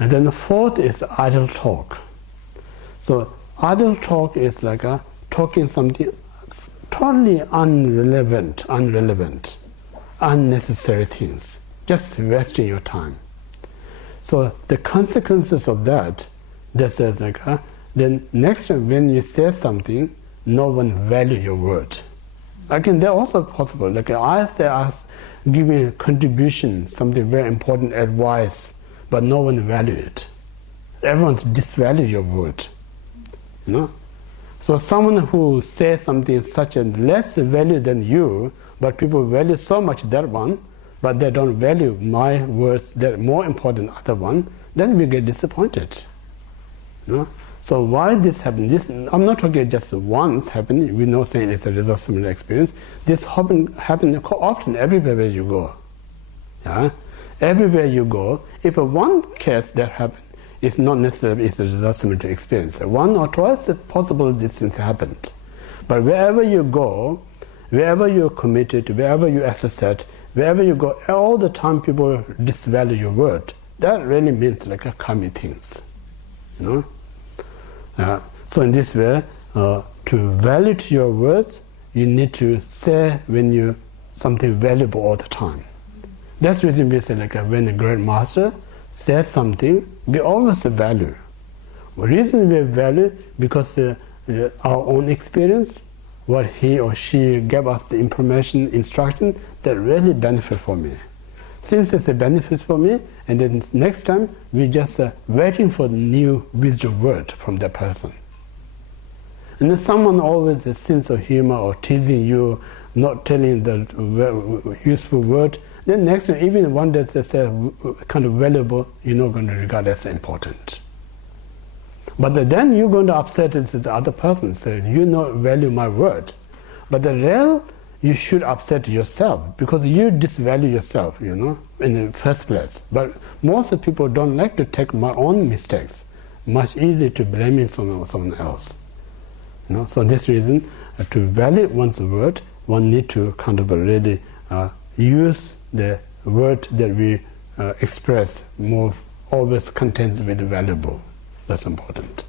And then the fourth is idle talk. So idle talk is like talking something totally unrelevant, unnecessary things, just wasting your time. So the consequences of that, says like, then next time when you say something, no one value your word. Again, they're also possible. Like I say, I give you a contribution, something very important advice, but no one value it. Everyone's disvalue your word. You know? So someone who says something such a less value than you, but people value so much that one, but they don't value my words that are more important than other one, then we get disappointed. You know? So why this happened? This, I'm not talking just once happening. We're not saying it's a result of similar experience. This happen often everywhere you go. Yeah? Everywhere you go, if one case that happened, it's not necessarily it's a result of similar experience. One or twice it's possible these things happened. But wherever you go, wherever you're committed, wherever you associate, wherever you go, all the time people disvalue your word. That really means like a karmic things. You know? So in this way, to value your words, you need to say when you something valuable all the time. That's the reason we say like when a great master says something, we always value. The reason we value because our own experience, what he or she gave us the information, instruction, that really benefit for me. Since it's a benefit for me, and then next time we just waiting for the new wisdom word from that person. And then someone always a sense of humor or teasing you, not telling the useful word, then next time even one that they say kind of valuable, you're not going to regard as important. But then you're going to upset the other person, say you not value my word. But the real, you should upset yourself because you disvalue yourself, you know, in the first place. But most of people don't like to take my own mistakes. Much easier to blame it on someone else. You know, so this reason, to value one's word, one need to kind of really use the word that we express more always contains with valuable. That's important.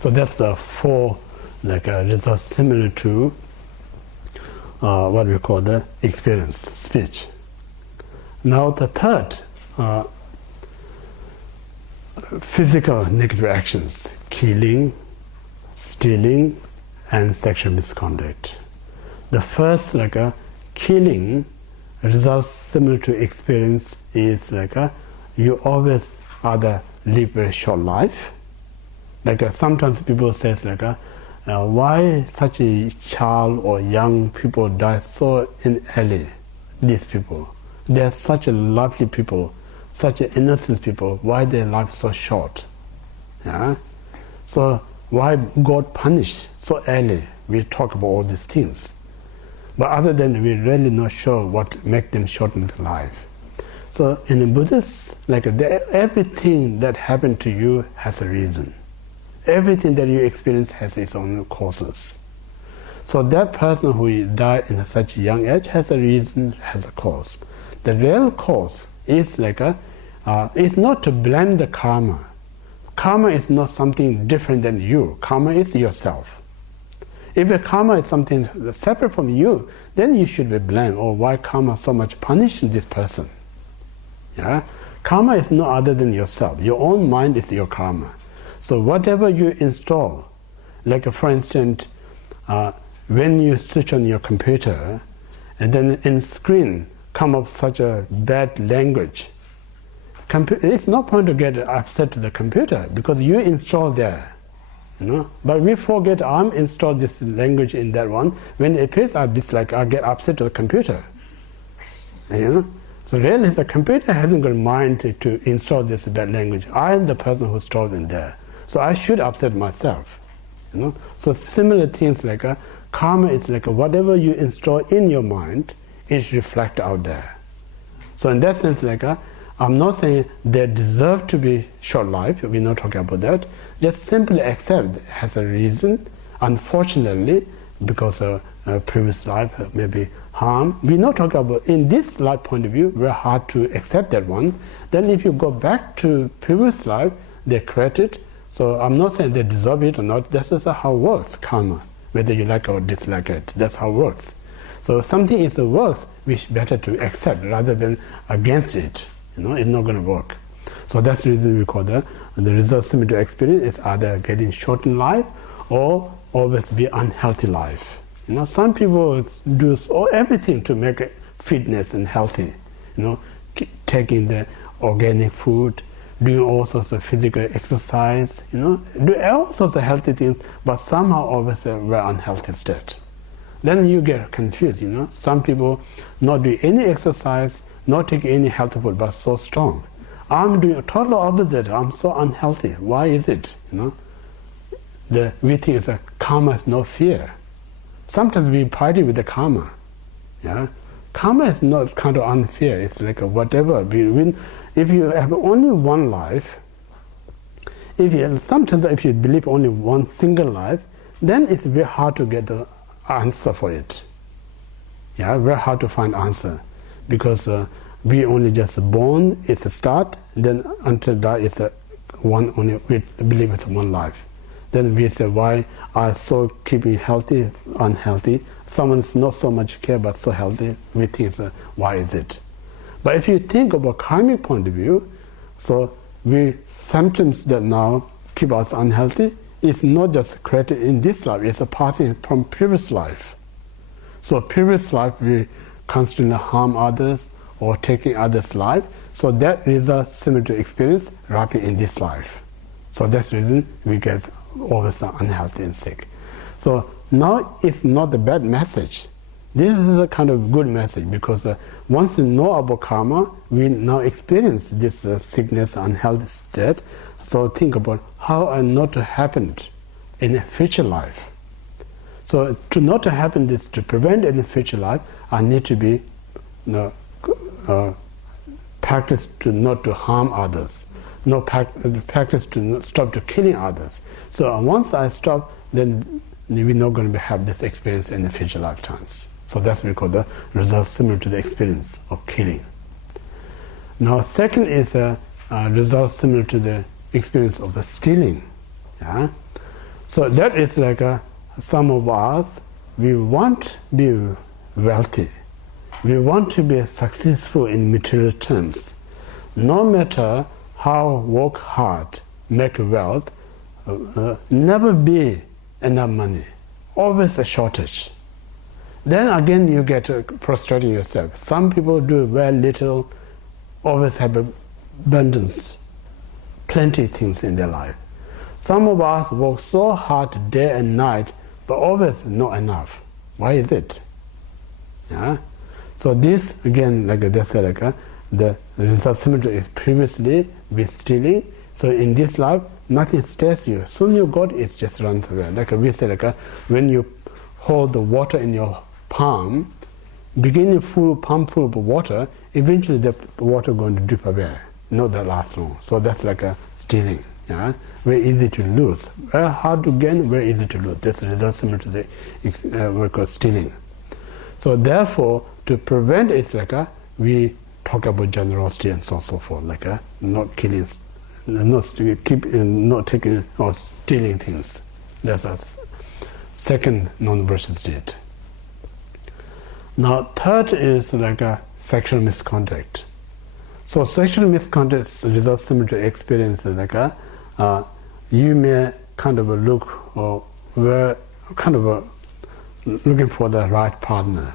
So that's the four results similar to what we call the experience speech. Now the third, physical negative actions, killing, stealing, and sexual misconduct. The first killing results similar to experience is you always either live a short life. Sometimes people say why such a child or young people die so early? These people, they're such a lovely people, such an innocent people. Why their life so short? Yeah. So why God punish so early? We talk about all these things, but other than we're really not sure what make them shorten their life. So in the Buddhists, everything that happened to you has a reason. Everything that you experience has its own causes. So that person who died in such a young age has a reason, has a cause. The real cause is it's not to blame the karma. Karma is not something different than you. Karma is yourself. If the karma is something separate from you, then you should be blamed. Or why karma so much punishing this person? Yeah? Karma is no other than yourself. Your own mind is your karma. So whatever you install, for instance, when you switch on your computer, and then in screen come up such a bad language, it's no point to get upset to the computer because you install there, you know. But we forget I'm installed this language in that one. When it appears, I dislike, I get upset to the computer, you know. So really, the computer hasn't got mind to install this bad language. I am the person who installed it there. So I should upset myself, you know. So similar things karma is whatever you install in your mind is reflected out there. So in that sense, I'm not saying they deserve to be short life. We're not talking about that. Just simply accept it has a reason. Unfortunately, because previous life, maybe harm. We're not talking about, in this life point of view, very hard to accept that one. Then if you go back to previous life, they create it. So I'm not saying they deserve it or not. This is how it works, karma. Whether you like or dislike it, that's how it works. So if something is works, it's better to accept rather than against it. It's not going to work. So that's the reason we call the result similar to experience is either getting shortened life or always be unhealthy life. Some people do everything to make it fitness and healthy. Taking the organic food, doing all sorts of physical exercise, do all sorts of healthy things, but somehow always a very unhealthy state. Then you get confused, Some people not do any exercise, not take any healthy food, but so strong. I'm doing a total opposite. I'm so unhealthy. Why is it? We think it's karma is no fear. Sometimes we party with the karma. Karma is not kind of unfair. It's like whatever. If you have only one life, sometimes if you believe only one single life, then it's very hard to get the answer for it. Very hard to find answer, because we only just born. It's a start. Then until that, it's one only. We believe it's one life. Then we say, why are so keeping healthy, unhealthy? Someone's not so much care but so healthy. We think, why is it? But if you think about karmic point of view, so symptoms that now keep us unhealthy, it's not just created in this life, it's a passing from previous life. So previous life we constantly harm others or taking others' life, so that results similar to experience wrapping in this life. So that's the reason we get always unhealthy and sick. So now it's not a bad message. This is a kind of good message, because once we know about karma, we now experience this sickness, unhealthy state. So think about how are not to happen in a future life. So to not to happen this, to prevent in a future life, I need to be practice to not to harm others. No practice to stop to killing others. So once I stop, then we're not going to have this experience in the future lifetimes. So that's what we call the result similar to the experience of killing. Now, second is a result similar to the experience of the stealing. So that is like some of us, we want to be wealthy. We want to be successful in material terms. No matter how work hard, make wealth, never be enough money, always a shortage. Then again you get frustrating yourself. Some people do very little, always have abundance, plenty of things in their life. Some of us work so hard day and night, but always not enough. Why is it? So this again, like they said, the result similar is previously with stealing. So in this life, nothing stays you. Soon you got it, just runs away. Like we say, when you hold the water in your palm, beginning palm full of water, eventually the water going to drip away. Not that last long. So that's like a stealing. Very easy to lose. Very hard to gain, very easy to lose. That's the result similar to the we call stealing. So therefore, to prevent it, we talk about generosity and so on so forth, not killing, not taking or stealing things. That's a second non-virtuous deed. Now, third is sexual misconduct. So sexual misconduct results similar to experience. You may kind of look or were kind of looking for the right partner,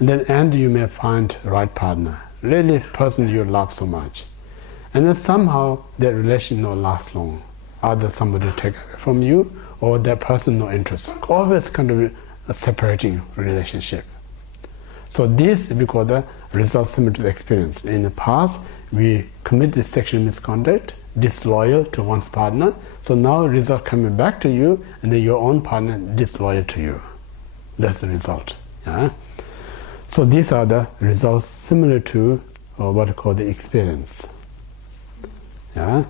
and you may find right partner, really person you love so much, and then somehow that relation not last long. Either somebody take away from you, or that person no interest. Always kind of a separating relationship. So this we call the result similar to the experience. In the past, we committed sexual misconduct, disloyal to one's partner. So now result coming back to you, and then your own partner disloyal to you. That's the result. So these are the results similar to what we call the experience. The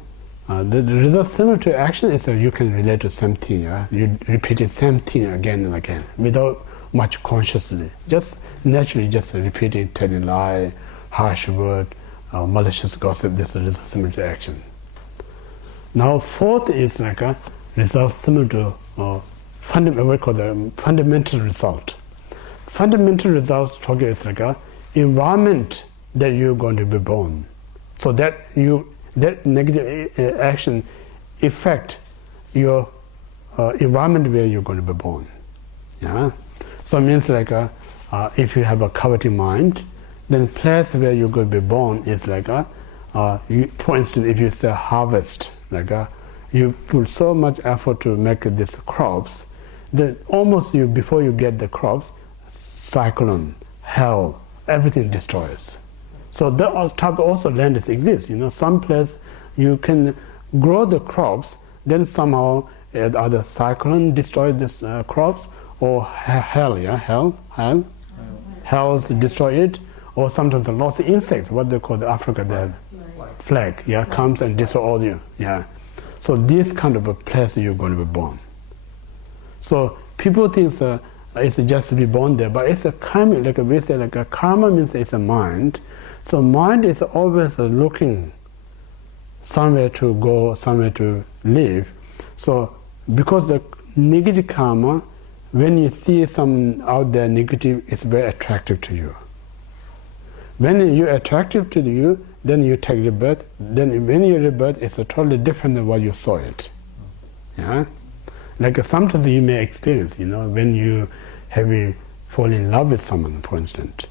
result similar to action is that you can relate to same thing. You repeat the same thing again and again without much consciously. Just naturally, just repeating, telling lie, harsh word, malicious gossip. This is similar to action. Now, fourth is like a result similar to what we call the fundamental result. Fundamental results talk is like a environment that you're going to be born. So that negative action affect your environment where you're going to be born. Yeah. So it means like if you have a coveting mind, then the place where you're going to be born is like for instance, if you say harvest, like you put so much effort to make these crops, that almost before you get the crops, cyclone, hell, everything destroys. So that type also land exists. Some place you can grow the crops, then somehow either cyclone destroy this crops, or hell destroy it, or sometimes a lots of insects, what they call the Africa, the flag, comes and destroy all you. So this kind of a place you're going to be born. So people think it's just to be born there, but it's a karma. Like we say, like a karma means it's a mind. So mind is always looking somewhere to go, somewhere to live. So because the negative karma, when you see some out there negative, it's very attractive to you. When you're attractive to you, then you take the birth. Then when you rebirth, it's totally different than what you saw it. Yeah, like sometimes you may experience, when you fall in love with someone, for instance.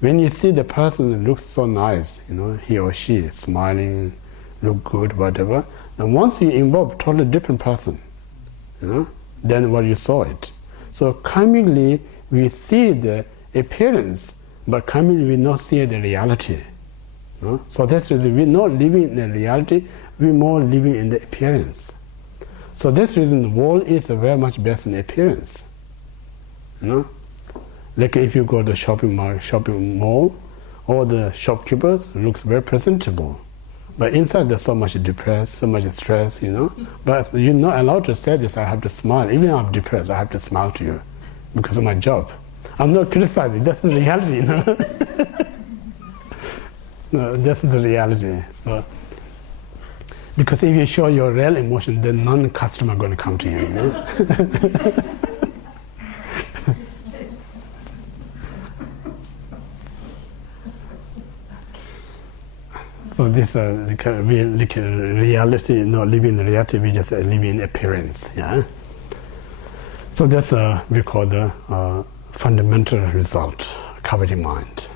When you see the person that looks so nice, he or she smiling, look good, whatever. Then once you involve totally different person, than what you saw it. So karmically, we see the appearance, but karmically we not see the reality. So that's the reason we're not living in the reality, we're more living in the appearance. So that's the reason the world is very much based on appearance. Like if you go to the shopping mall, all the shopkeepers looks very presentable. But inside there's so much depressed, so much stress, But you're not allowed to say this, I have to smile. Even if I'm depressed, I have to smile to you because of my job. I'm not criticizing, that's the reality, No, this is the reality. So, because if you show your real emotion, then none customer going to come to you, So this reality, not living in reality, we just live in appearance. So that's we call the fundamental result, coveting mind.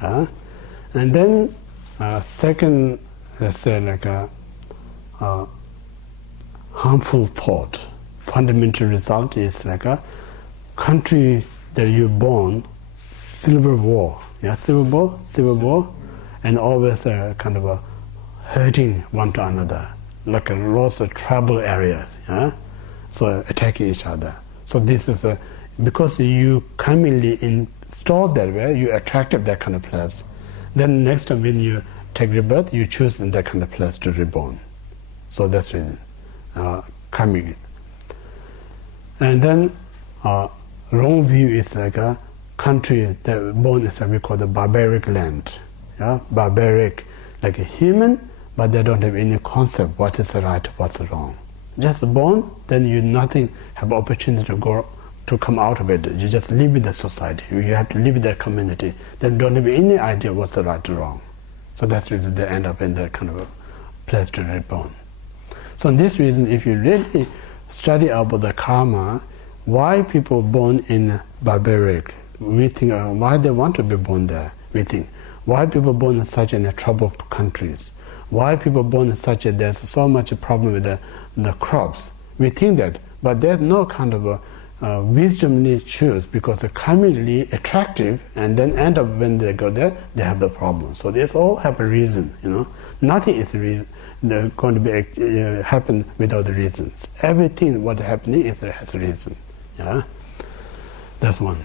And then second, let's say like a harmful thought. Fundamental result is like a country that you're born, civil war, civil war, and always kind of hurting one to another, like lots of trouble areas, so attacking each other. So this is because you commonly installed that way, you attracted that kind of place. Then next time when you take rebirth, you choose in that kind of place to reborn. So that's the reason, coming. And then wrong view is like a country that born is what we call the barbaric land. Barbaric, like a human, but they don't have any concept what is the right, what's the wrong. Just born, then you nothing have opportunity to come out of it. You just live with the society. You have to live with that community. Then don't have any idea what's the right or wrong. So that's the reason they end up in that kind of a place to reborn. So in this reason, if you really study about the karma, why people born in barbaric, we think why they want to be born there. We think why people born in such troubled countries, why people born in such there's so much problem with the crops. We think that, but there's no kind of a wisdomly choose because they're commonly attractive, and then end up when they go there, they have the problem. So they all have a reason, Nothing is going to be happen without the reasons. Everything what happening has a reason. That's one.